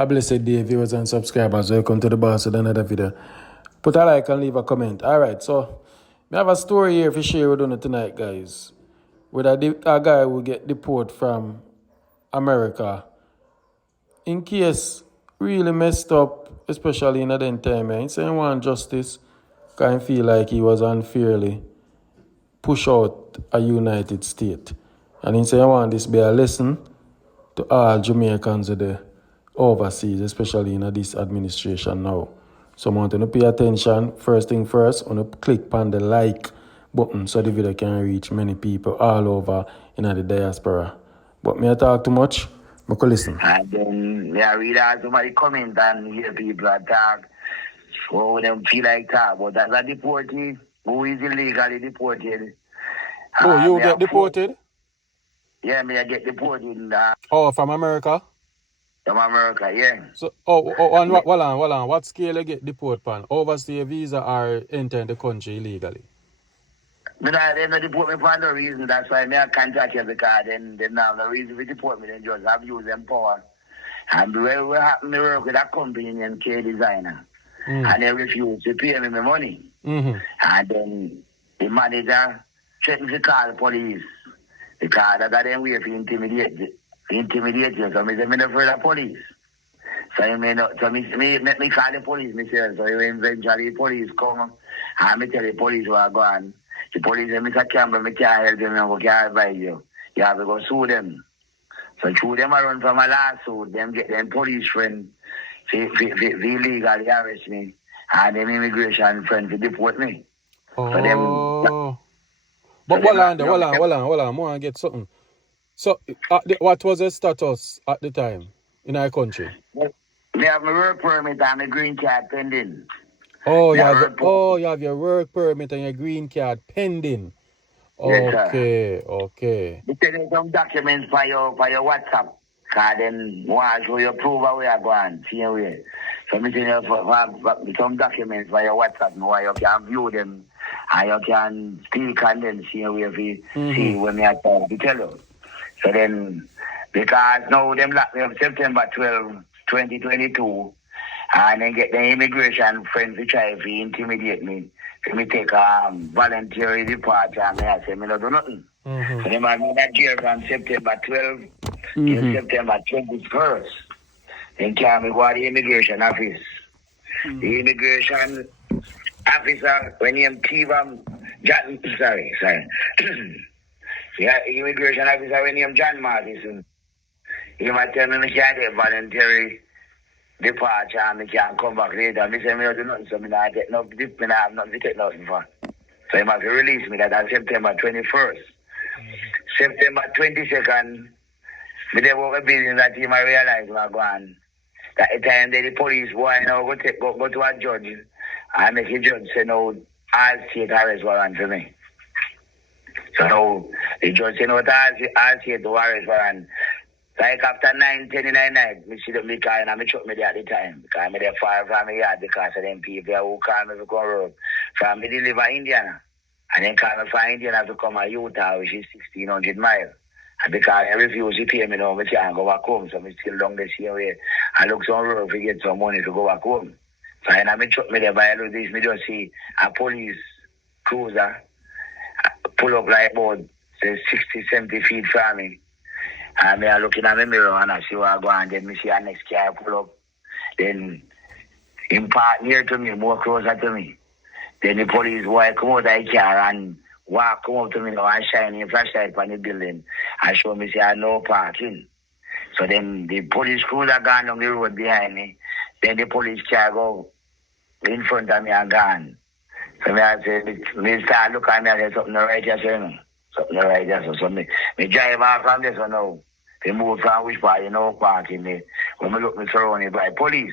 A blessed day, viewers and subscribers. Welcome to the boss with another video. Put a like and leave a comment. Alright, so I have a story here to share with you tonight, guys. With a guy who get deported from America. In case really messed up, especially in that time, he said he want justice because he feel like he was unfairly pushed out a United States. And he said he want this be a lesson to all Jamaicans there overseas, especially in this administration now. So I want you to pay attention. First thing first, I want to click on the like button so the video can reach many people all over in the diaspora. But me I talk too much, I can listen. And then I read out somebody comment and hear people talk. So them feel like talk. But as a deportee, who is illegally deported. Oh, you get deported? Yeah, me I get deported. Oh, from America? From America, yeah. So, and hold on. What scale you get deported on? Overstay visa or enter the country illegally? They don't deport me for no reason. That's why I contact you because then have no reason to deport me. Then just have used them power. And what happened, I work with a company named K Designer. And they refused to pay me my money. And then the manager threatened to call the police because I got them way to intimidate you. So I said, I'm not afraid of police. So me call the police, myself. So eventually the police come and me tell the police where I go on. The police say, Mr. Campbell, I can't help them, I can't advise you. You have to go sue them. So through them I run from a lawsuit, them get them police friend to illegally arrest me and them immigration friend to deport me. Oh. So them, but hold on. I want to get something. So, what was the status at the time in our country? Me have my work permit and my green card pending. Oh, you have your work permit and your green card pending. Yes, okay. You send some documents for your WhatsApp. Because then want to show you proof of where you go and see where. So me send you for some documents for your WhatsApp where you can view them and you can speak and then see where you see when you are trying to tell you. So then, because now them locked me up September 12, 2022, and then get the immigration friends to try to intimidate me. So me take a voluntary departure and I say, me not do nothing. So them had me that jail from September 12 till September 21st. Then can me go to the immigration office. The immigration officer, when he John, sorry. Yeah, immigration officer when named John Martin. He might tell me I can't get voluntary departure and I can't come back later. I say I don't do nothing, so I get no dip, I have nothing to take nothing for. So he must release me that on September 21st. September 22nd, me they walk a building that he might realize I'm going. That the time the police boy go to a judge and make a judge say no, all state arrest warrant for me. So now the judge said, no, I'll see the arrest warrant. Like after 9:10 night, I see the car and I chuck me there at the time. Because I'm there far from my yard because of them people who call me to go road. From me deliver Indiana. And then call me from Indiana to come to Utah, which is 1,600 miles. And because I refuse to pay me now, I can't go back home. So I'm still long the same way. I look some road to get some money to go back home. So I chuck me there by all this, me just see a police cruiser pull up like about 60, 70 feet from me. And I looking at my mirror and I see where I go and then I see our next car pull up. Then him park near to me, more closer to me. Then the police boy come out of the car and come up to me now and shine a flashlight on the building and show me say I no parking. So then the police cruiser gone down the road behind me. Then the police car go in front of me and gone. So I say, me start look at me and say something right here, sir. Something right here. So me drive off from this one now. They move from which part, parking there. When me look, me surrounded by police.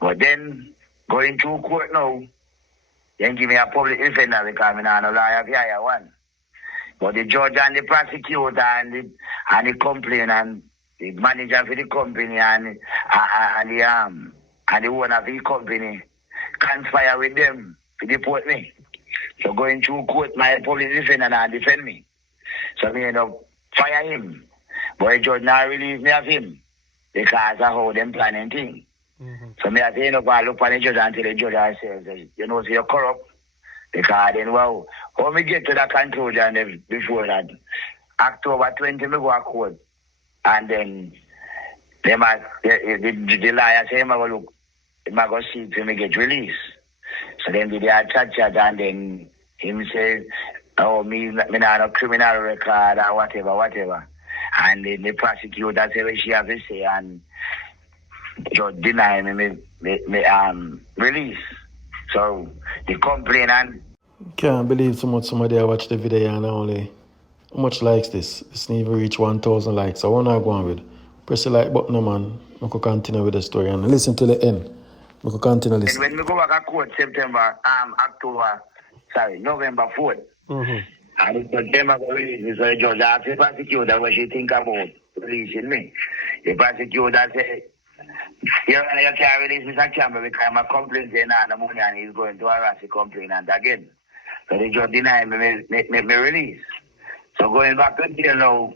But then, going to court now, then give me a public defender because I'm not a lawyer for hire one. But the judge and the prosecutor and the complaint and the manager for the company and the owner of the company conspire with them to deport me. So going to court, my police defender and defend me. So me end up fire him. But the judge now release me of him. because of how them planning thing. So me I say, go and look on the judge until the judge says, you know, so you're corrupt. Because then, well, how me get to that conclusion before that? October 20, me go to court. And then the lawyer say, look, I go see to me get released. So then they are charged and then him say, oh, me not no criminal record or whatever. And then the prosecutor say what she have to say and just deny me release. So the complainant. Can't believe so much somebody I watch the video and only how much likes this. It's not even reach 1,000 likes. I want to go on with. Press the like button, man. I could continue with the story and listen till the end. I could continue listening. And when we go back to court November 4th. And it's September release. So the judge asked the prosecutor what she think about releasing me. The prosecutor said, you can't release Mr. Campbell because I'm a complaint saying the money and he's going to harass the complainant again. So the judge denied me release. So going back to jail now,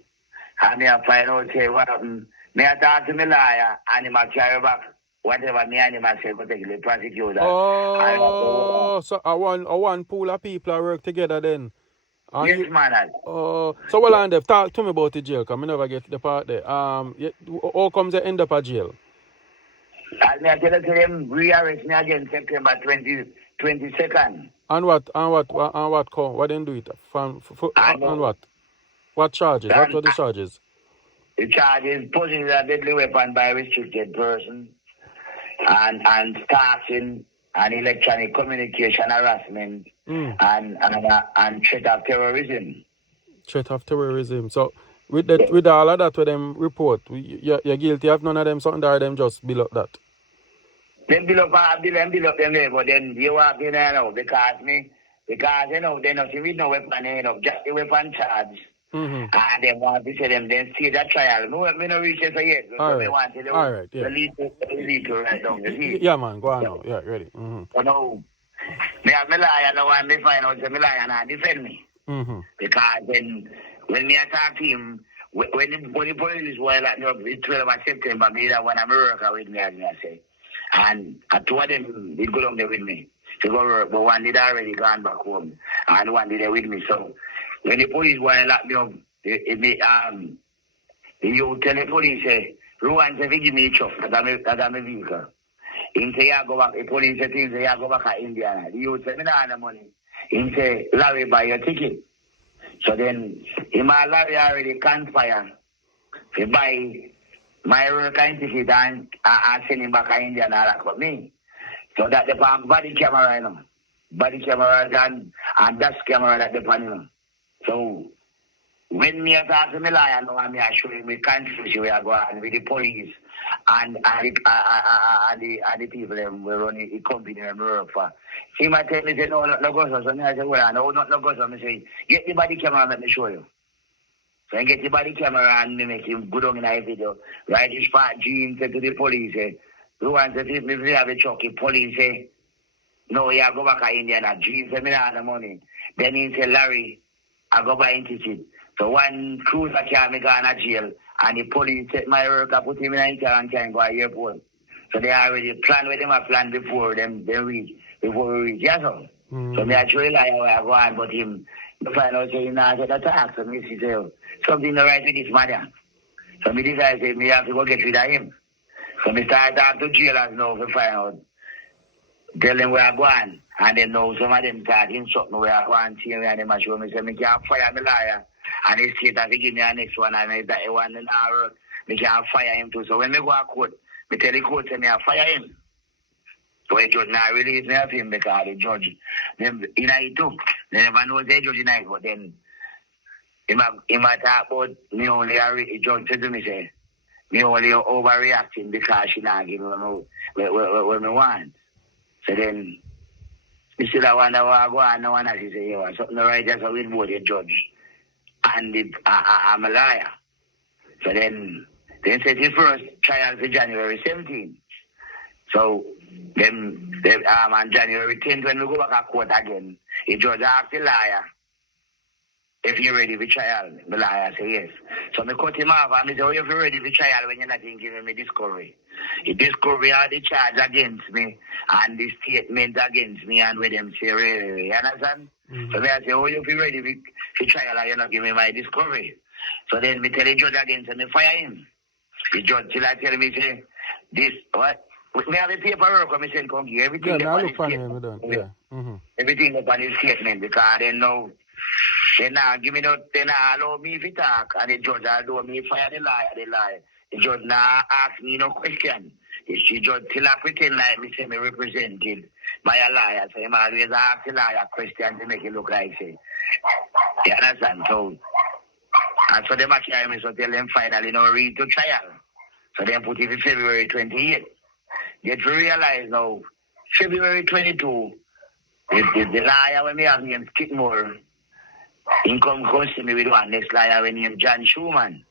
and me find out say what happened. Me I talk to my lawyer and him carry back whatever me and him say go take the prosecutor. Oh, so I want pool of people that work together then. And yes, man. So well on there, talk to me about the jail, because I never get to the part there. How comes they end up at jail? And I tell them rearrest me again September 22nd. And what then do it? And what? What charges? What were the charges? The charges possessing a deadly weapon by a restricted person and starting and electronic communication harassment and threat of terrorism. Threat of terrorism. So with all of that with them report, you're guilty of none of them something or them just build up that? Them build up them there, but then you walk in there now because you know they not with no weapon, just the weapon charge. And they want to say them then see that trial. No, me no reach it for yet. All right, yeah. Release to right down. Yeah, man, go on now. Yeah, ready. So now, me have my lawyer now and me find out that my lawyer now defend me. Because then when me attack him, when the police were like, it's 12 of September, me that one America with me, as I say. And two of them did go down there with me to go work, but one did already gone back home, and one did there with me. So when the police were locked me up, you tell the police, Ruan said, give me a truck, that I'm a vehicle. He say, I go back, the police say, I go back to Indiana. The youth say, me not have the money. He say, Larry, buy your ticket. So then, him and Larry already conspire to buy my working ticket and send him back to Indiana like me. So that the body camera, body camera and dash camera that the panel. So when me talk to my lawyer now, I'm showing me confusion we are going with the police and the people who run the company and work for. He might tell me, say, no go so. So I say, well, no go so. I say, get the body camera and let me show you. So I get the body camera and me make him go down in a video. Right, his part Gene said to the police, who wants to see me if we have a truck? The police say, no, you go back to Indiana. Gene said, me not have the money. Then he said, Larry, I go buy ticket. So one cruiser can me go to jail and the police set my work and put him in a car and can go to the airport. So they already planned with them a plan before we reach. Yes, sir. So me actually like how I go on, but him the find out say not get attack. So me say something not right with this man. So me decide say me have to go get rid of him. So me start talk to jailers now to find out. Tell them where I go on. And then now some of them start instruct where I go and see me and them show me say me can't fire my lawyer. And they say that they give me the next one and if that one in our work, me can't fire him too. So when me go to court, me tell the court say me I fire him. So the judge now release me of him because the judge, them in it too. They never know the judge in it, but then he might talk about me only, the judge said to me say, me only overreacting because she not give me what me want. So then, you still wonder why I go on, no one has to say, yo, something right, that's how we both the judge. And I'm a liar. So then set the first trial for January 17th. So then on January 10th, when we go back to court again, the judge asked the liar if you're ready for trial. The lawyer say yes. So I cut him off and I say, oh, if you're ready for trial when you're not giving me discovery. The discovery are the charge against me and the statement against me and with them say, really, you understand? So I say, oh, if you're ready for trial and you're not giving me my discovery. So then me tell the judge again, so me fire him. The judge till I tell me, say, this, what? Me have a paperwork when me send come here. Everything Yeah, I upon look his on statement. him, yeah. Everything upon his statement because they know they now give me no, they now allow me to talk and the judge allow me fire the lie. The judge now ask me no question. The judge till I pretend like me say me represented by a liar. So him always ask the liar question to make it look like say. You understand? So and so them carry me so tell them finally no read to trial. So then put it in February 28th. Get to realize now, February 22, the liar when me have named Skidmore, he come see me with one next liar when named John Schumann.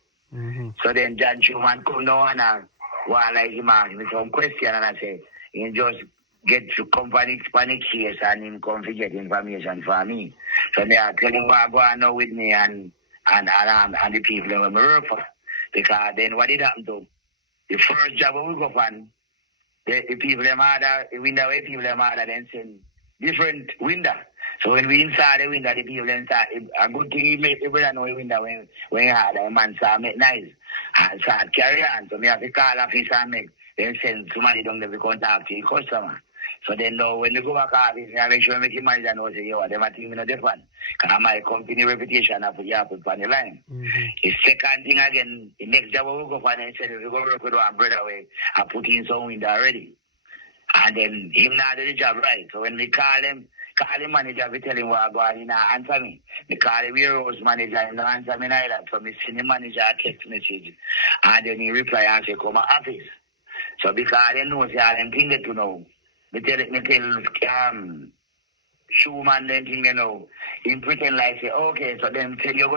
So then John Schumann come now and while like him ask me some question and I say, he just get to company case and him come to get information for me. So they are telling what go on now with me and the people that we work for. Because then what did happen to? The first job we go on, the people them harder, the window where people them harder then send different window. So when we inside the window, the people them start a good thing you make people know the window when harder, a man start make nice and start carry on. So me have to call office and make then send somebody down there to contact the customer. So then now when they go back office, I make sure I make the manager know say, yo, them a think me no different. Because my company reputation I put on the line. The second thing again, the next job we go for and said if we go work with one brother way, I put in some window already. And then him not do the job right. So when we call him manager, we tell him what I go on, he not answer me. We call the warehouse manager, he not answer me neither. So we send the manager a text message. And then he reply and say, come to office. So because they know say all them things to know. Me tell Schumann then thing you know. He pretend like say, okay, so then tell you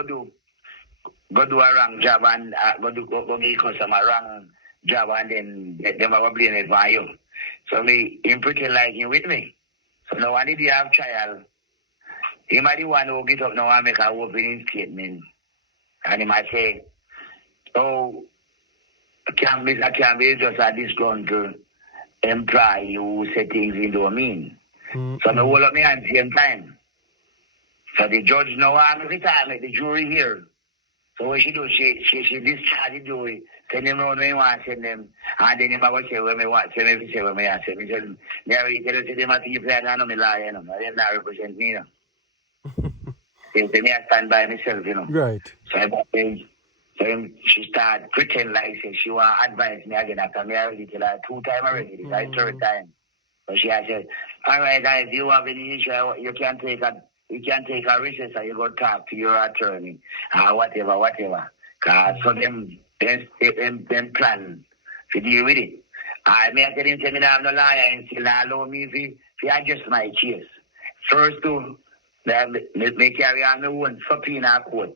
go do a wrong job and go give customer wrong job and then them will blame it for you. So me him pretend like him with me. So now when did you have trial? He might be one who get up now and make a opening statement. And he might say, oh, I can't be just a disgruntled employee who say things he don't mean. So me hold up me hand same time. So the judge now every time the jury here. So what she do, she discharge the jury, send them around when you want to send them, and then him go say when me want, say me say when me want, say me tell me already tell you say them a thief and I know me lie, you know, they not represent me, you know. They say me I stand by myself, you know. Right. So she start pretend like say she want advise me again after me already tell her 2 times already, this is the 3rd time. So she has said, all right guys, you have any issue, you can take a recess and you go talk to your attorney or whatever. So them plan to deal with it. I may tell him say me have no lawyer and still allow me to adjust my case. First me carry on my own subpoena court.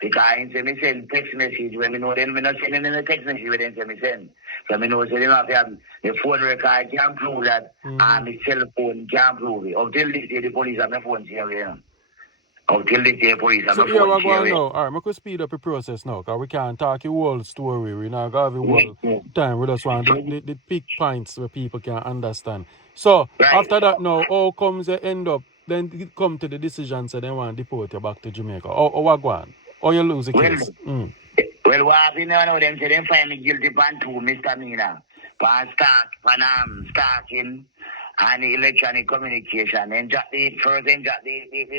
Because he say me send text message when me know them me not send them a text message when they say me send. So me know say them have to have the phone record can prove that and the cell phone can prove it. Until this day the police have my phone here, you know. Until this day the police have my phone here. So here we go now. Alright, I could speed up the process now because we can't talk the whole story. We not have the whole time. We just want the big points where people can understand. So after that now, how comes they end up then it come to the decision so they want to deport you back to Jamaica? Or what go on? Or you lose the case? Well, what happened now, them say them find me guilty on 2 misdemeanor. For stalking and electronic communication. Then the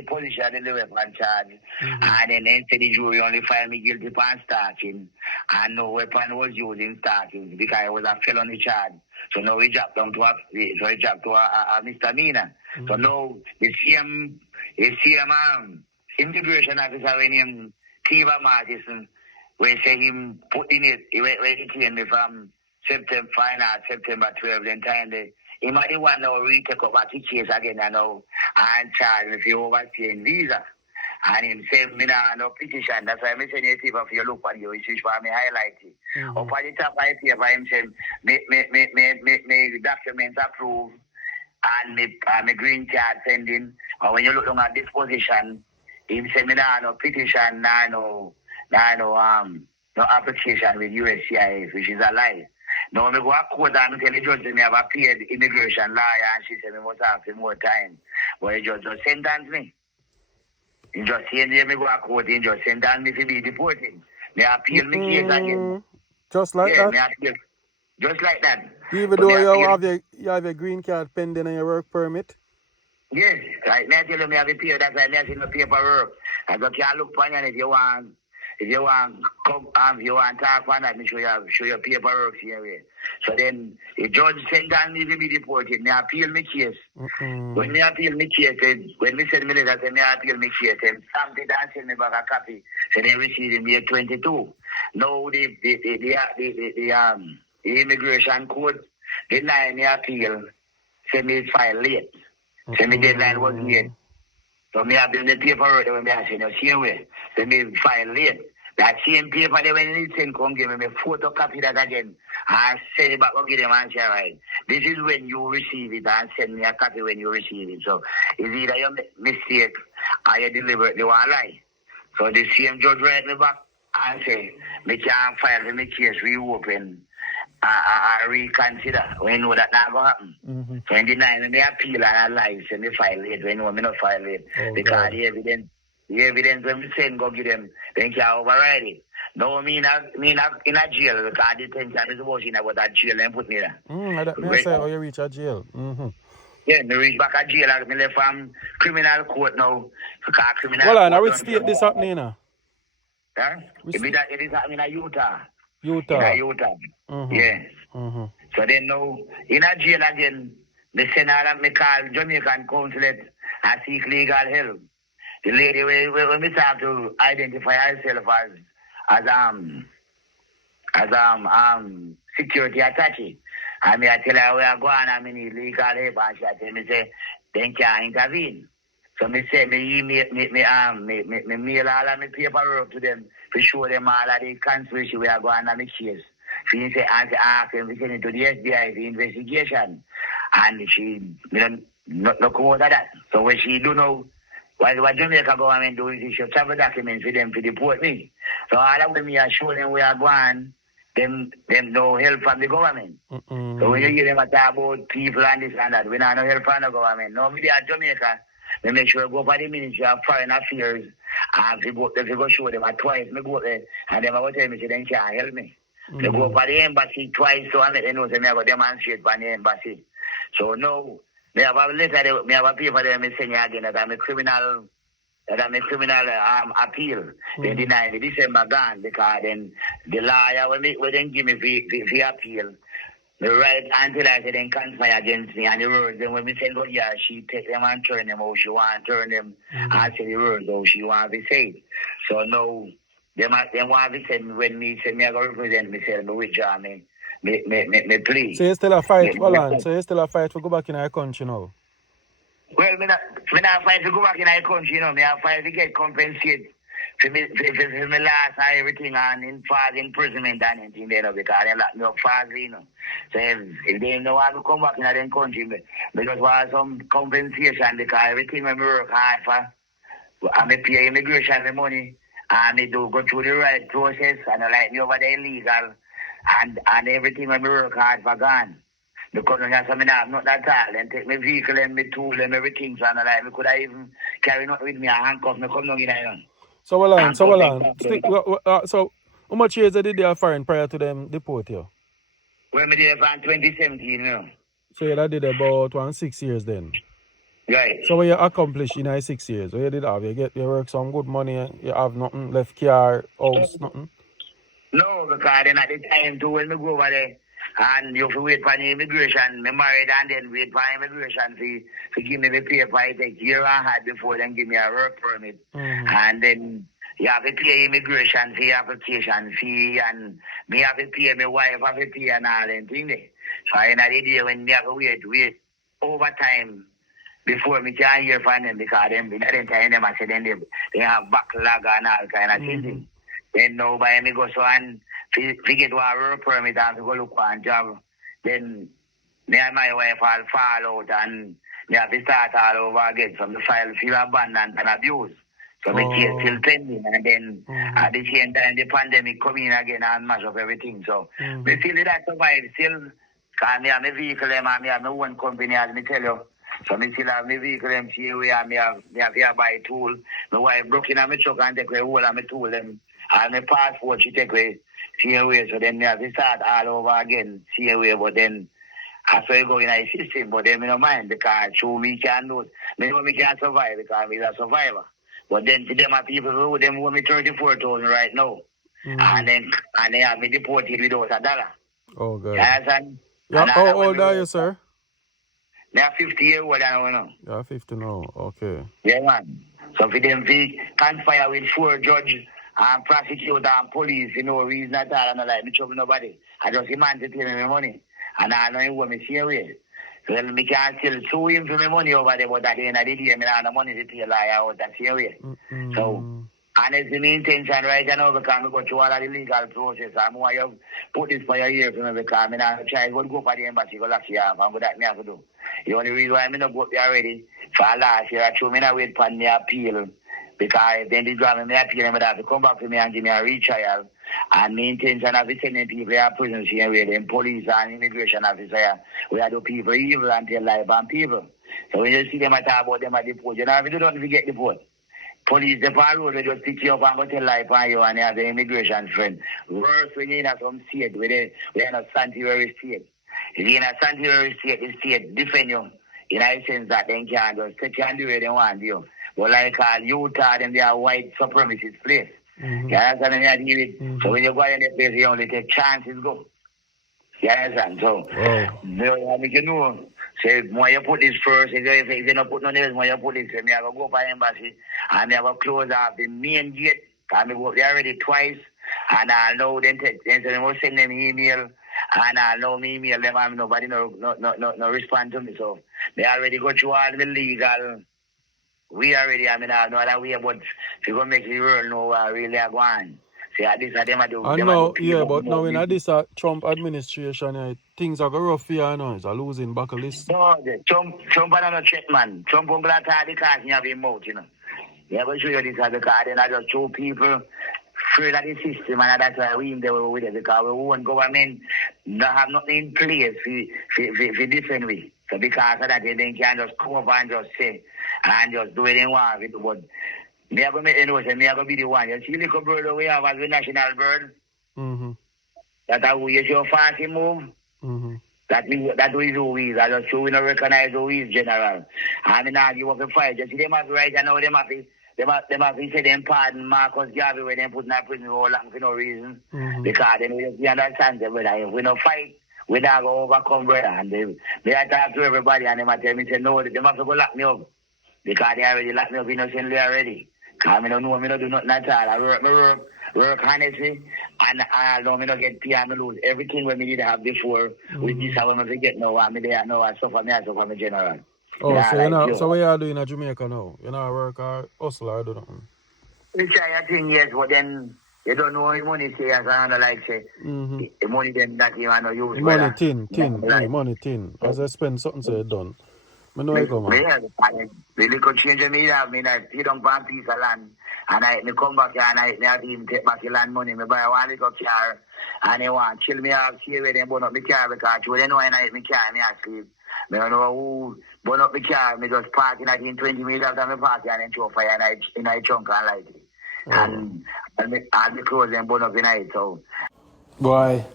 position of the weapon charge. And then say the jury only find me guilty on stalking. And no weapon was used in stalking because it was a felony charge. So now we dropped down to a misdemeanor. So now the same immigration officer when him Tiva Martison, we say him put in it, when he came me from September 12, then time he might want to retake up the case again and charge me for overstaying visa. And him say me no petition, that's why I send you a tip of your look on your issues for me highlight it. Up on the top I paper him say me documents approved and me green card sending, and when you look at this position, He said me nah no petition, no application with USCIS, which is a lie. Now me go a court and me tell the judge that me have a paid immigration lawyer and she said me must have some more time. But the judge just sentence me. He just saying me go a court, he just sentence me to be deported. Me appeal me case again. Just like Yeah, that. me appeal. Just like that. Even So though me you have your green card pending and your work permit. yes, right. Me tell you me have a paper. That's why me have no paperwork. I just can't look for you if you want. If you want come you want talk on that, me show your paperwork here. So then the judge sentence me to be deported. Me appeal me case. When me appeal me case, when me send me letter, say me appeal me case, and something and send me back a copy. So they receive in year 22. Now the immigration court deny me appeal. Say me file late. Say me deadline was late. So me have the paperwork that when me ask you the same way. Say me file late. That same paper that when you send come give me photocopy that again and send it back and give them and say, right, this is when you receive it and send me a copy when you receive it. So it's either your mistake or you deliberately want to lie. So the same judge write me back and say, me can't file for my case reopen and reconsider when you know that not going to happen. So in the night, me appeal and I lie, say me file late when you know me not file late. Because the evidence when we send go give them, then can override it. No, me not in a jail because the detention is about a jail and put me there. I say, you reach a jail. Yeah, me reach back a jail and me left from criminal court now. Because criminal Well, court now which state this happening now? Huh? It is happening in Utah. Utah. In Utah. Yeah. So then now, in a jail again, me send all of me call Jamaican consulate and seek legal help. The lady when we start to identify herself as security attaché. I mean I tell her we are going and I need legal help and she tell me say then can intervene. So me say me email me mail all of my paperwork to them to show them all of the conspiracy we are going on the case. She say ask them to send it to the FBI for investigation. And she not come out of that. So what she do now what Jamaica government do is issue travel documents for them to deport me. So all of them here show them we are going, them no help from the government. So when you hear them talk about people and this and that, we not no help from the government. No, we are Jamaica. We make sure we go for the Ministry of Foreign Affairs and if we go show them twice, we go there and them will tell me they can't help me. They go for the embassy twice so I let them know they go demonstrate for the embassy. So no. Me have a letter, me have a paper there, me send you again that I'm a criminal appeal. They deny me December gone because then the lawyer when they give me the appeal, the right until I say then conspire against me and the words. Then when we send go here, she take them and turn them how she want to turn them and say the words how she want to say it. So now them want to send when me say me I go represent myself, me withdraw me plea. So you still a fight, hold on. So you still a fight to go back in our country now? Well, me not fight to go back in our country, you know. Me have fight to get compensated for me last and everything and in far imprisonment and anything there, you know, because they lock me up fast, you know. So if they don't want to come back in their country, me just want some compensation because everything when me work hard for, and me pay immigration the money, and me do go through the right process and I like me over the illegal. And everything when we work hard for gone. Because when I say I have not that all and take my vehicle and my tool and everything so and like me could I even carry not with me a handcuff me come down in iron. So hold on. So how much years did they have foreign prior to them deport you? Well me did in 2017, you know. So you did about 6 years then? Right. So what you accomplished in 6 years? What you did have? You work some good money, you have nothing, left car, house, nothing? No, because then at the time too when we go over there and you have to wait for the immigration, me married and then wait for immigration to give me the paper. I take year and a half before then give me a work permit. And then you have to pay immigration fee, application fee, and me have to pay my wife have to pay and all them things there. So in the day when me have to wait overtime before me can hear from them because them in that time them I say then they have backlog and all kind of things. Then now by me go so and to get one work permit and to go look for a job. Then me and my wife all fall out and me have to start all over again from the file feel abandoned and abused. So my case still pending, and then at the same time the pandemic come in again and mash up everything. So me feel that survive still. Cause me have my vehicle, and me have my own company, as me tell you. So me still have my vehicle, and see where me have to buy tool. My wife broke in on my truck and take away all of my tool, and my passport she take away, see away. So then me have to start all over again, see away. But then after you go in a system, but then me no mind because through me can do, me know me can survive because me is a survivor. But then to them are people who them owe me 34,000 right now, and they have me deported without $1. Oh God. And Yeah, how old are you, sir? They are 50 years old now, you know. You are 50 now, okay. Yeah, man. So for them, we can't fire with 4 judges and prosecutor and police, you know, reason at all. And I like me trouble nobody. I just demand to tell me my money. And I know him what me see away. So then me can still sue him for my money over there, but at the end of the day, me have the money to pay lie out that see away. So, and it's my intention right now because I go through all of the legal process. I'm why you put this for your ear for me because I not try to go for the embassy, go lock you up, and what that me have to do. The only reason why I not go there already, for last year, I told me not wait for me appeal because then the drama me appeal and I have to come back to me and give me a retrial. And my intention of sending people to prison here with them police and immigration officer, we are the people evil and tell lie on people. So when you see them talk about them at the port, you know, if you don't forget the port. Police, the parole, they just pick you up and go tell lie on you and you have the immigration friend. Worse when you're in some state, we're in a sanctuary state. If you're in a sanctuary state, the state defend you in a sense that they can't just take you and do what they want you. But like Utah, them they are white supremacist place. You understand me? So when you go in the place, you only take chances go. You understand? So, you know, say, when you put this first, if you don't put no else, when you put this, I have to go for embassy, and I have to close off the main gate, and I go there already twice, and I know them, so they will send them email, and I know me email them, and nobody no respond to me, so they already go through all the legal. We already, I mean, I know that we are, but if you go make the world know what really are going. See, this are them do. I know, yeah, but now in this Trump administration, things are going rough here now. It's a losing battle list. No, Trump are not check, man. Trump won't let the cards in your mouth, you know. Yeah, but show you this as the card, and I just show people afraid of the system, and that's why we in there with it, because we want government not have nothing in place for different way. So because of that, they can just come up and just say, and just do what they want with the word. Me are going to make the notion, me are going to be the one. You see the little bird we have as the national bird? That is your fancy move? That is who we is. I just show we don't recognize who we is, general. I mean, I give up the fight. You see, they must right now, they must say them pardon Marcus Garvey when they put in a prison for long for no reason. Because then we understand them, brother. If we don't fight, we not go overcome, brother. And they talk to everybody and they must tell me, say, no, they must go lock me up. Because they already locked me up innocently already. Because I don't know, I don't do nothing at all. I work honestly, and I know I don't get pay and I lose everything when we did have before. With this, I want to get now. I'm there now. I suffer my general. Oh, yeah, so so what you are doing in Jamaica now? You know, work or hustle or do nothing? It's a thing, yes, but then you don't know the money say as I like say. The money then that you want to use. Money thin. As I spend something, so it's done. I know I go, man. The little change me have me that you don't buy a piece of land. And I come back here and I have him take back the land money. I buy one little car and they want chill me off, see where they burn up my car because they know when I hit my car and I sleep. I don't know who burn up my car, I just park in 20 minutes after my park and then throw fire in a trunk and light it. And all the clothes and burn up in it. So. Boy,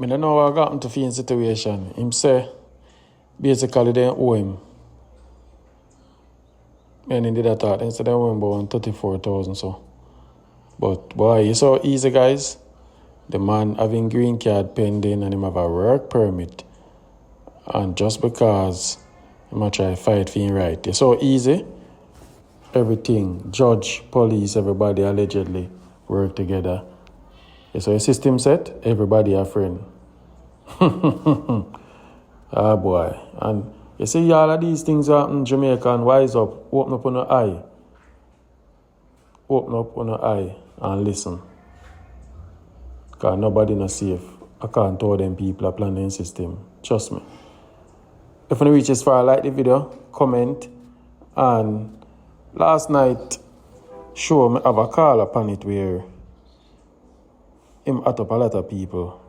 I don't know what got into the situation. Him say, basically they owe him. And he did that thought. Instead of him about 34,000 so. But boy, it's so easy, guys. The man having green card pending and him have a work permit. And just because he might try to fight for him right. It's so easy. Everything, judge, police, everybody allegedly work together. So a system set, everybody a friend. Ah boy. And you see all of these things happen in Jamaica and wise up, open up on your eye. Open up on your eye and listen. Because nobody not safe. I can't tell them people are planning system. Trust me. If you reach this far, like the video, comment. And last night, show me have a call upon it where him at up a lot of people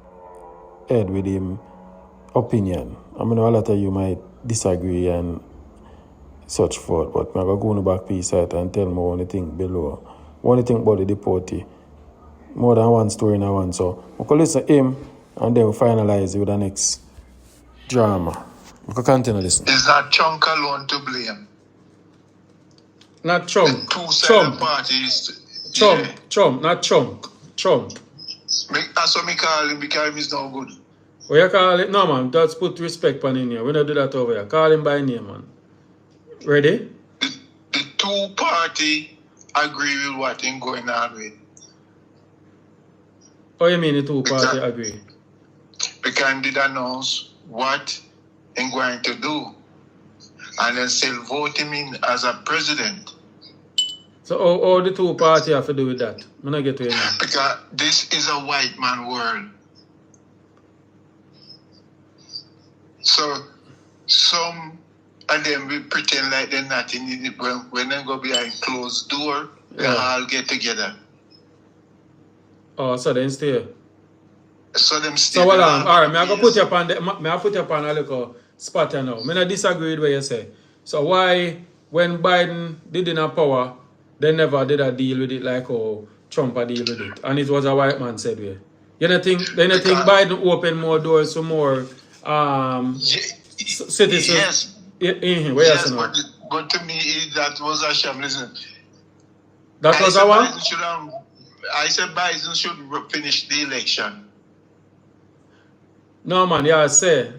head with him opinion. I mean, a lot of you might disagree and such forth, but I'm going to go on the back piece site and tell me what you think below. What you think about the deportee? More than one story in a one. So we can listen to him and then we finalize it with the next drama. We can continue listening. Is that Chunk alone to blame? Not Trump. The two-sided parties. Trump, not Chunk. Trump. That's what me call him because he's no good. What you call it? No, man. Just put respect on in here. We don't do that over here. Call him by name, man. Ready? The two party agree with what is going on with. Oh, you mean the two party agree? Because did announce what he's going to do. And then still vote him in as a president. So how the two party have to do with that? I'm not get to you. Because this is a white man world. So some of them will pretend like they're not in it. When they go behind closed door, they all get together. Oh, so then stay. So them stay. So hold on. All right, may I go put you upon a little spot here now. I don't disagree with what you say. So why when Biden did in a power, they never did a deal with it like how Trump a deal with it, and it was a white man said way. You don't think Biden opened more doors to more citizens? Yes. Yes, but to me that was a sham. Listen, that was a one. I said Biden should finish the election. No man, yeah, I say.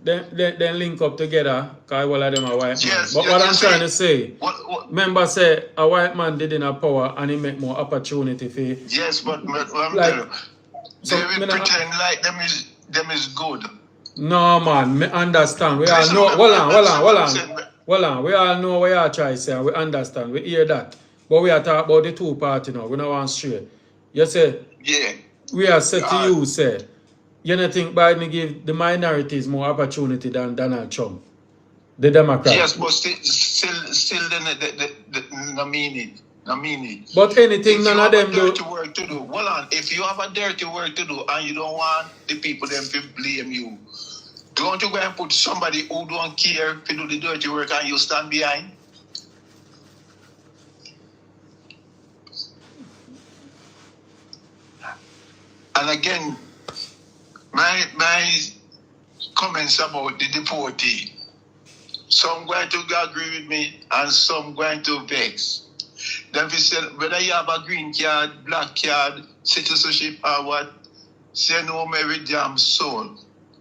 Then link up together because all of them are white men. But what I'm trying to say, remember say a white man did in a power and he make more opportunity for. Yes, but what I'm telling you, they will pretend like them is good. No man, me understand. We all know. Hold on. We all know what you are trying to say and we understand. We hear that. But we are talking about the two party now. We don't want straight. You say, we are said to you, say, you don't think Biden give the minorities more opportunity than Donald Trump, the Democrats? Yes, but still no mean it. But anything none of them do. Work to do. Hold on. If you have a dirty work to do and you don't want the people them to blame you, don't you go and put somebody who don't care to do the dirty work and you stand behind? And again, my comments about the deportee, some going to agree with me and some going to vex. Then we say, whether you have a green card, black card, citizenship or what, say no every damn soul.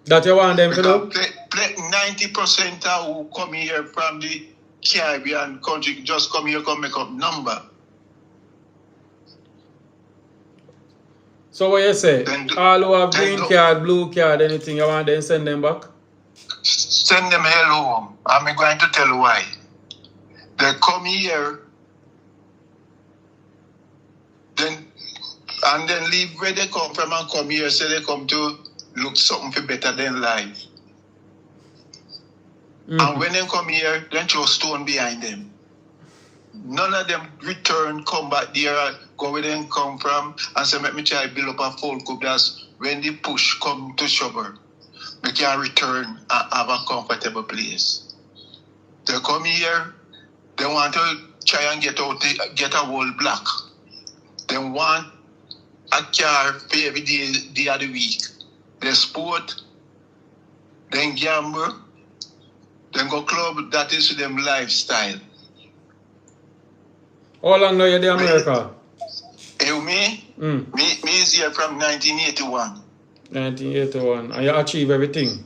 That you want them to do? 90% of who come here from the Caribbean country just come here, come make up number. So what you say? All who have green card, blue card, anything you want them send them back? Send them hell home. I'm going to tell you why. They come here and then leave where they come from and come here, say they come to look something for better than life. And when they come here, then throw stone behind them. None of them return, come back there, go where they come from, and say, let me try to build up a folk group. That's when the push come to shove, we can return and have a comfortable place. They come here, they want to try and get a whole block. They want a car for every day of the week. They sport, then gamble, then go club. That is them lifestyle. How long now you in America? Me is here from 1981. 1981. And you achieve everything?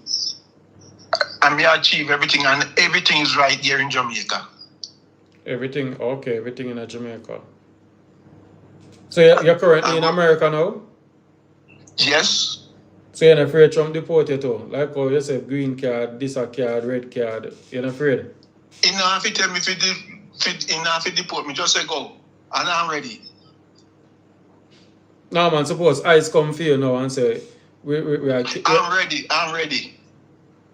And me achieve everything, and everything is right here in Jamaica. Everything? Okay, everything in Jamaica. So you're currently in America now? Yes. So you're not afraid Trump deport you too? Like how you say green card, this a card, red card. You're not afraid? If you tell me if you deport me, just say go. And I'm ready. No man, suppose ICE come for you now and say we are... I'm ready.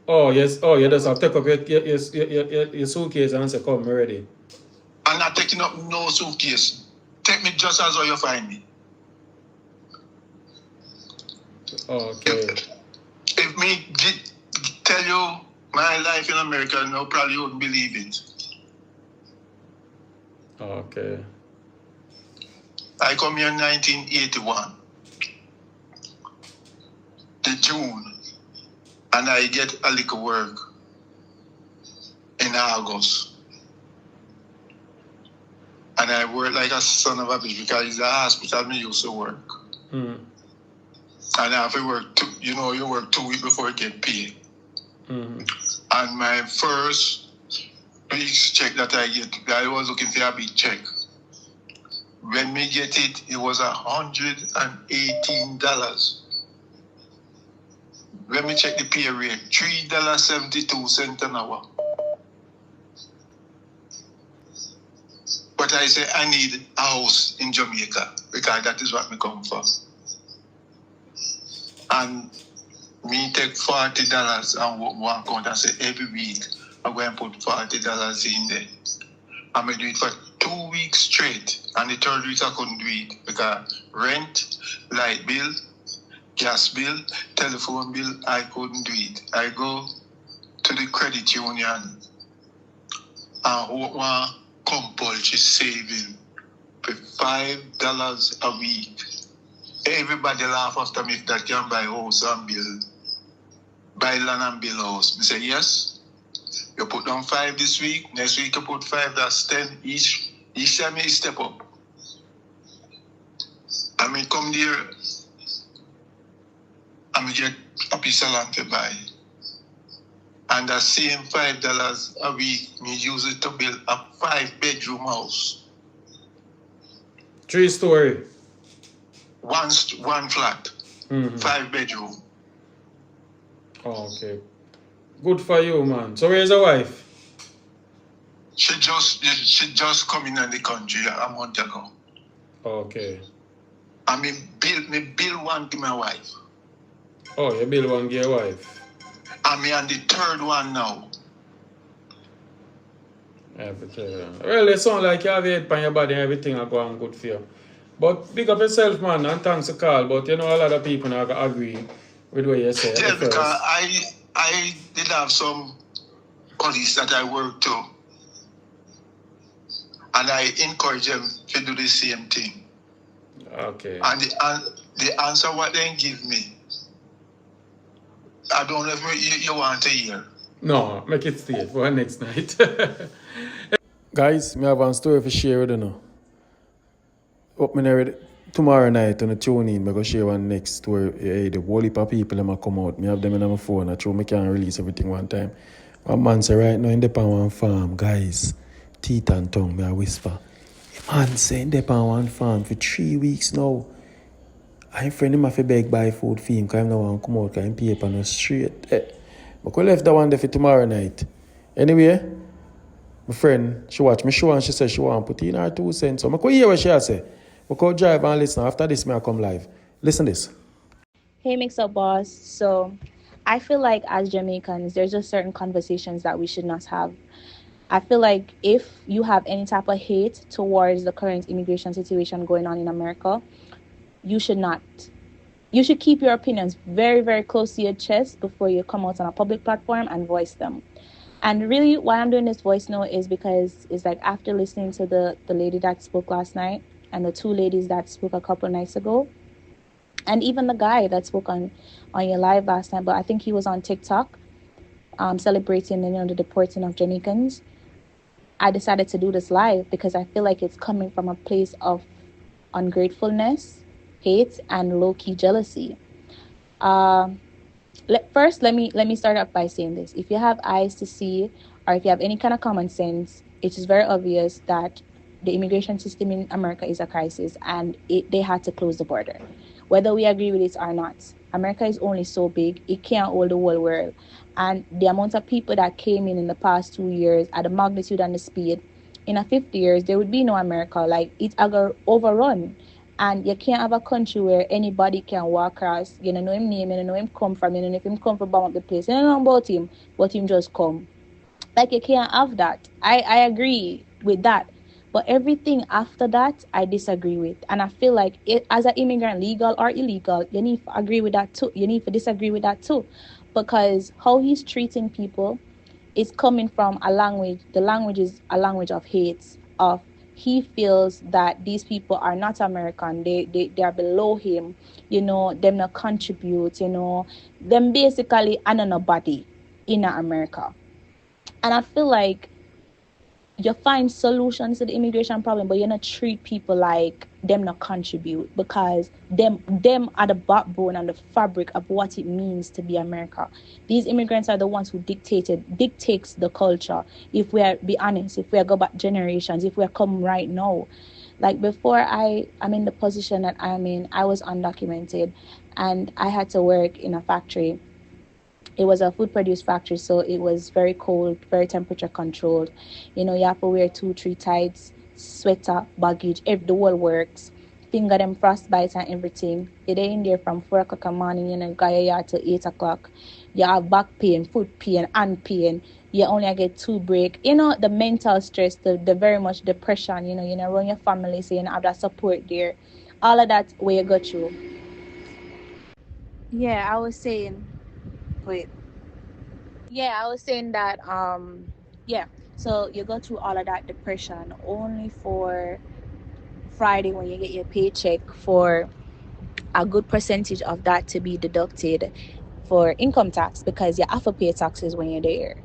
Oh yes, you just have to take up your suitcase and say come, I'm ready. I'm not taking up no suitcase. Make me just as how you find me. Okay. If me tell you my life in America, no, probably you wouldn't believe it. Okay. I come here in 1981, the June, and I get a little work in August. And I work like a son of a bitch because it's the hospital me used to work. Mm. And I have to work, you work 2 weeks before you get paid. Mm-hmm. And my first week's check that I get, I was looking for a big check. When me get it, it was $118. When me check the pay rate, $3.72 an hour. But I say I need a house in Jamaica because that is what me come for. And me take $40 and one count and say every week I'm going to put $40 in there. I'm going to do it for 2 weeks straight. And the third week I couldn't do it because rent, light bill, gas bill, telephone bill, I couldn't do it. I go to the credit union and want compulsory saving for $5 a week. Everybody laugh after me if that can buy house and build, buy land and build house. I say, yes, you put down 5 this week, next week you put 5, that's 10 each. Each time you step up. I mean, come there, and get a piece of land to buy. And that same $5 a week, me use it to build a 5-bedroom house. 3-story. One flat, Mm-hmm. 5-bedroom. Okay. Good for you, man. So where's the wife? She just come in the country a month ago. Okay. I mean, build one to my wife. Oh, you build one to your wife. I mean, and the third one now. Well, it sounds like you have it on your body and everything are going good for you. But big up yourself, man, and thanks for call. But you know, a lot of people not gonna agree with what you say. Yeah, because I did have some colleagues that I worked to. And I encourage them to do the same thing. Okay. And the answer what they give me, I don't know if you want to hear. No, make it stay for next night. Guys, I have a story to share with you now. Up tomorrow night on the tune in, I go share one next story. The whole heap of people that come out. I have them in my phone. I can't release everything one time. One man say right now in the one farm, guys, teeth and tongue, I whisper. The man say in the one farm for 3 weeks now. I'm friend him have to beg buy food for him because I don't want to come out because I'm paper no straight. But we left that one there for tomorrow night. Anyway, my friend, she watch me show and she said she want to put in her 2 cents. So I go hear what she say. We go drive and listen. After this, I come live. Listen this. Hey, Mix Up Boss. So I feel like as Jamaicans, there's just certain conversations that we should not have. I feel like if you have any type of hate towards the current immigration situation going on in America, you should not. You should keep your opinions very, very close to your chest before you come out on a public platform and voice them. And really, why I'm doing this voice note is because it's like after listening to the lady that spoke last night and the 2 ladies that spoke a couple nights ago, and even the guy that spoke on your live last night, but I think he was on TikTok celebrating the deporting of Jamaicans. I decided to do this live because I feel like it's coming from a place of ungratefulness, hate, and low-key jealousy. First, let me start off by saying this. If you have eyes to see, or if you have any kind of common sense, it is very obvious that the immigration system in America is a crisis and they had to close the border. Whether we agree with it or not, America is only so big, it can't hold the whole world. And the amount of people that came in the past 2 years at the magnitude and the speed, in a 50 years, there would be no America. Like, it's overrun. And you can't have a country where anybody can walk across. You don't know him name, you don't know him come from, you don't know if him come from bomb up the place. You don't know about him, but him just come. Like, you can't have that. I agree with that. But everything after that, I disagree with. And I feel like as an immigrant, legal or illegal, you need to agree with that too. You need to disagree with that too. Because how he's treating people is coming from a language. The language is a language of hate. Of he feels that these people are not American. They are below him. Them not contribute. Them basically are nobody in America. And I feel like you find solutions to the immigration problem, but you not treat people like them not contribute, because them are the backbone and the fabric of what it means to be America. These immigrants are the ones who dictates the culture. If we are be honest, if we are go back generations, if we are come right now, like before I'm in the position that I'm in, I was undocumented, and I had to work in a factory. It was a food produce factory, so it was very cold, very temperature controlled. You have to wear 2-3 tights, sweater, baggage, if the whole works. Finger them frostbite and everything. You're in there from 4 o'clock in the morning, go your till 8 o'clock. You have back pain, foot pain, hand pain. You only get 2 break. The mental stress, the very much depression, you run your family, so you have that support there. All of that where you go through. Yeah, I was saying, wait. Yeah, I was saying that yeah. So you go through all of that depression only for Friday when you get your paycheck for a good percentage of that to be deducted for income tax, because you have to pay taxes when you're there.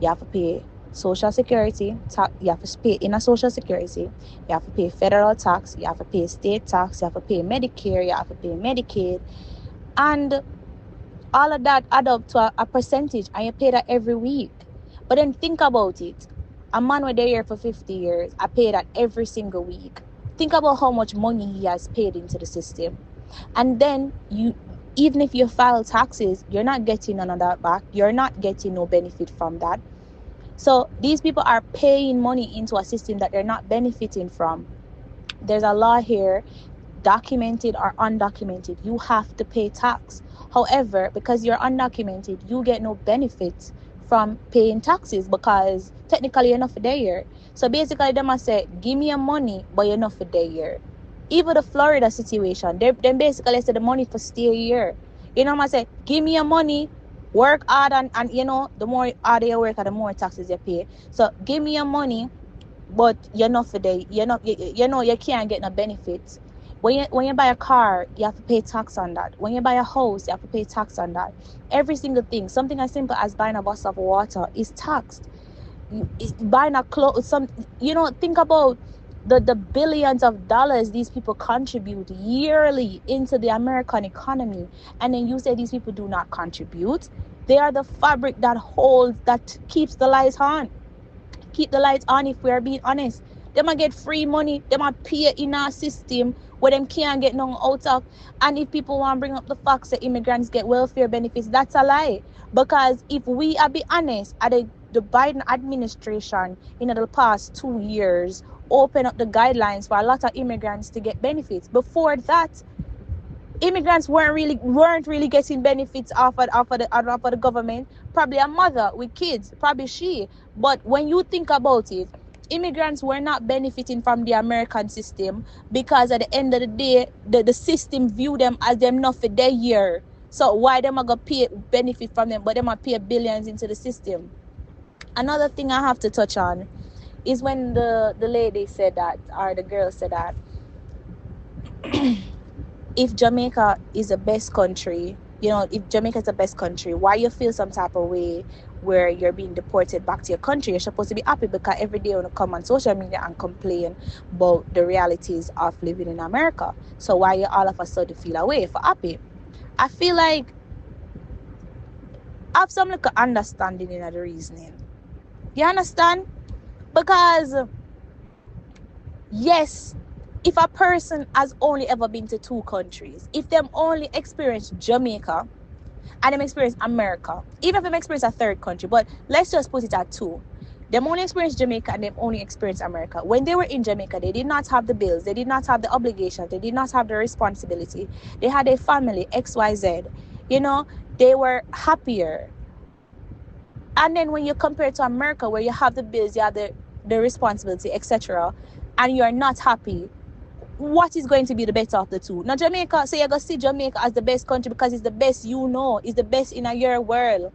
You have to pay social security, you have to pay in social security, you have to pay federal tax, you have to pay state tax, you have to pay Medicare, you have to pay Medicaid, and all of that add up to a percentage, and you pay that every week. But then think about it. A man was there for 50 years. I pay that every single week. Think about how much money he has paid into the system. And then even if you file taxes, you're not getting none of that back. You're not getting no benefit from that. So these people are paying money into a system that they're not benefiting from. There's a law here, documented or undocumented, you have to pay tax. However, because you're undocumented, you get no benefits from paying taxes, because technically you're not for there. So basically, they must say, give me your money, but you're not for there. Even the Florida situation, they basically say the money for stay here. Must say, give me your money, work hard, and the more harder you work, the more taxes you pay. So give me your money, but you're not for there. You can't get no benefits. When you buy a car, you have to pay tax on that. When you buy a house, you have to pay tax on that. Every single thing, something as simple as buying a bottle of water is taxed. Buying a clothes, think about the billions of dollars these people contribute yearly into the American economy, and then you say these people do not contribute. They are the fabric that keeps the lights on. Keep the lights on, if we are being honest. They might get free money, they might pay in our system where them can't get none out of. And if people want to bring up the facts that immigrants get welfare benefits, that's a lie. Because if we are be honest, at the Biden administration in the past 2 years open up the guidelines for a lot of immigrants to get benefits. Before that, immigrants weren't really getting benefits off of the government. Probably a mother with kids, probably she. But when you think about it, immigrants were not benefiting from the American system, because at the end of the day, the system view them as them not for their year. So why them are gonna pay benefit from them, but them are pay billions into the system? Another thing I have to touch on is when the lady said that, or the girl said that, if Jamaica is the best country, if Jamaica is the best country, why you feel some type of way where you're being deported back to your country? You're supposed to be happy, because every day you want to come on social media and complain about the realities of living in America. So why you all of a sudden feel away for happy? I feel like I have some little understanding in the reasoning. You understand? Because yes, if a person has only ever been to 2 countries, if them only experienced Jamaica and them experience America, even if them experience a 3rd country, but let's just put it at 2. Them only experienced Jamaica and them only experienced America. When they were in Jamaica, they did not have the bills, they did not have the obligations, they did not have the responsibility. They had a family, XYZ. They were happier. And then when you compare it to America, where you have the bills, you have the the responsibility, etc., and you're not happy, what is going to be the better of the two? Now, Jamaica, so you're going to see Jamaica as the best country because it's the best it's the best in your world.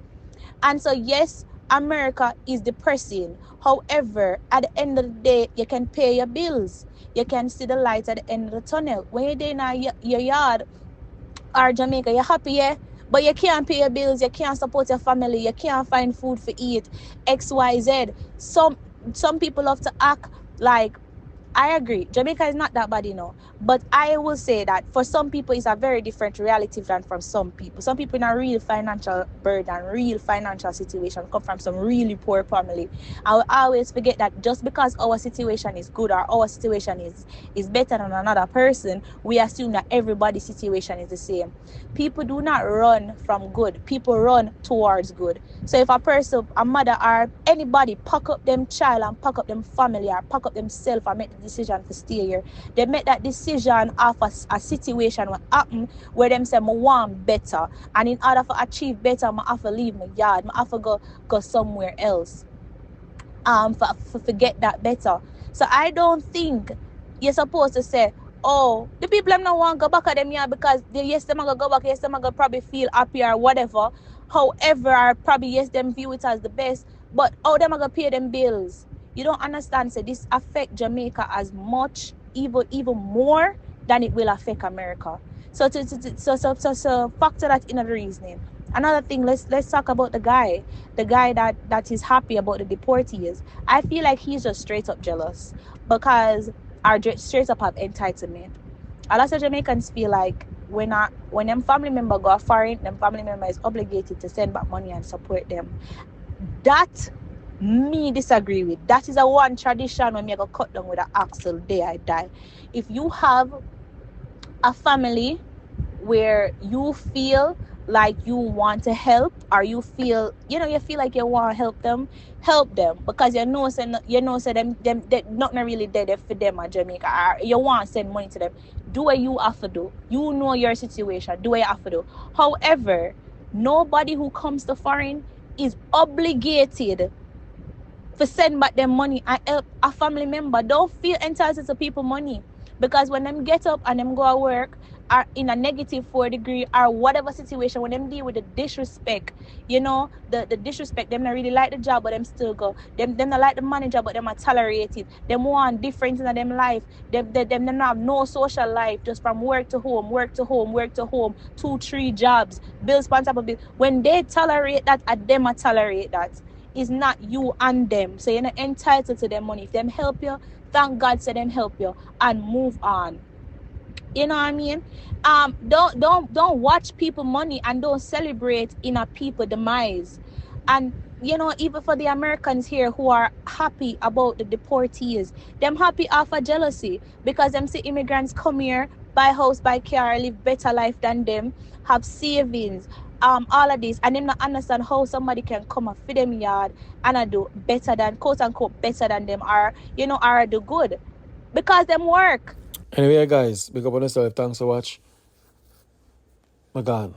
And so, yes, America is depressing. However, at the end of the day, you can pay your bills. You can see the light at the end of the tunnel. When you're there in your yard or Jamaica, you're happy, yeah? But you can't pay your bills, you can't support your family, you can't find food to eat, XYZ. Some people love to act like, I agree, Jamaica is not that bad, but I will say that for some people it's a very different reality than from some people. Some people in a real financial burden, real financial situation, come from some really poor family. I will always forget that just because our situation is good or our situation is better than another person, we assume that everybody's situation is the same. People do not run from good, people run towards good. So if a mother or anybody pack up them child and pack up them family or pack up themselves and make the decision to stay here, they make that decision of a situation what happen where them say, I want better, and in order to achieve better, I have to leave my yard, I have to go somewhere else for get that better. So I don't think you're supposed to say, oh, the people them not want to go back at them yard because yes, them are going to go back, yes, them are going to probably feel happy or whatever. However, or probably yes, them view it as the best, but how them are going to pay them bills? You don't understand. So this affect Jamaica as much, even more than it will affect America. So factor that in the reasoning. Another thing, let's talk about the guy that is happy about the deportees. I feel like he's just straight up jealous because our straight up have entitlement. A lot of Jamaicans feel like when them family member go foreign, them family member is obligated to send back money and support them. That me disagree with. That is a one tradition when me go cut down with an axle day I die. If you have a family where you feel like you want to help, or you feel like you want to help them, because you know them not really dead for them at Jamaica, or you want to send money to them. Do what you have to do. You know your situation. Do what you have to do. However, nobody who comes to foreign is obligated to send back them money and help a family member. Don't feel entitled to people money, because when them get up and them go to work are in a -4 degree or whatever situation, when them deal with the disrespect, the disrespect, them not really like the job but them still go, them not like the manager but them are tolerate it, them want different in them life, them not have no social life, just from work to home, 2-3 jobs, bills on top of it. When they tolerate that, and them tolerate that, it's not you and them. So you're not entitled to them money. If them help you, thank God say them help you and move on. You know what I mean? Don't watch people money and don't celebrate in a people demise. And even for the Americans here who are happy about the deportees, them happy off of jealousy, because them see immigrants come here, buy house, buy car, live better life than them, have savings, all of this, and them not understand how somebody can come and feed them yard and I do better than, quote unquote, better than them, or or do good, because them work. Anyway, guys, big up on yourself. Thanks for watching. I'm gone.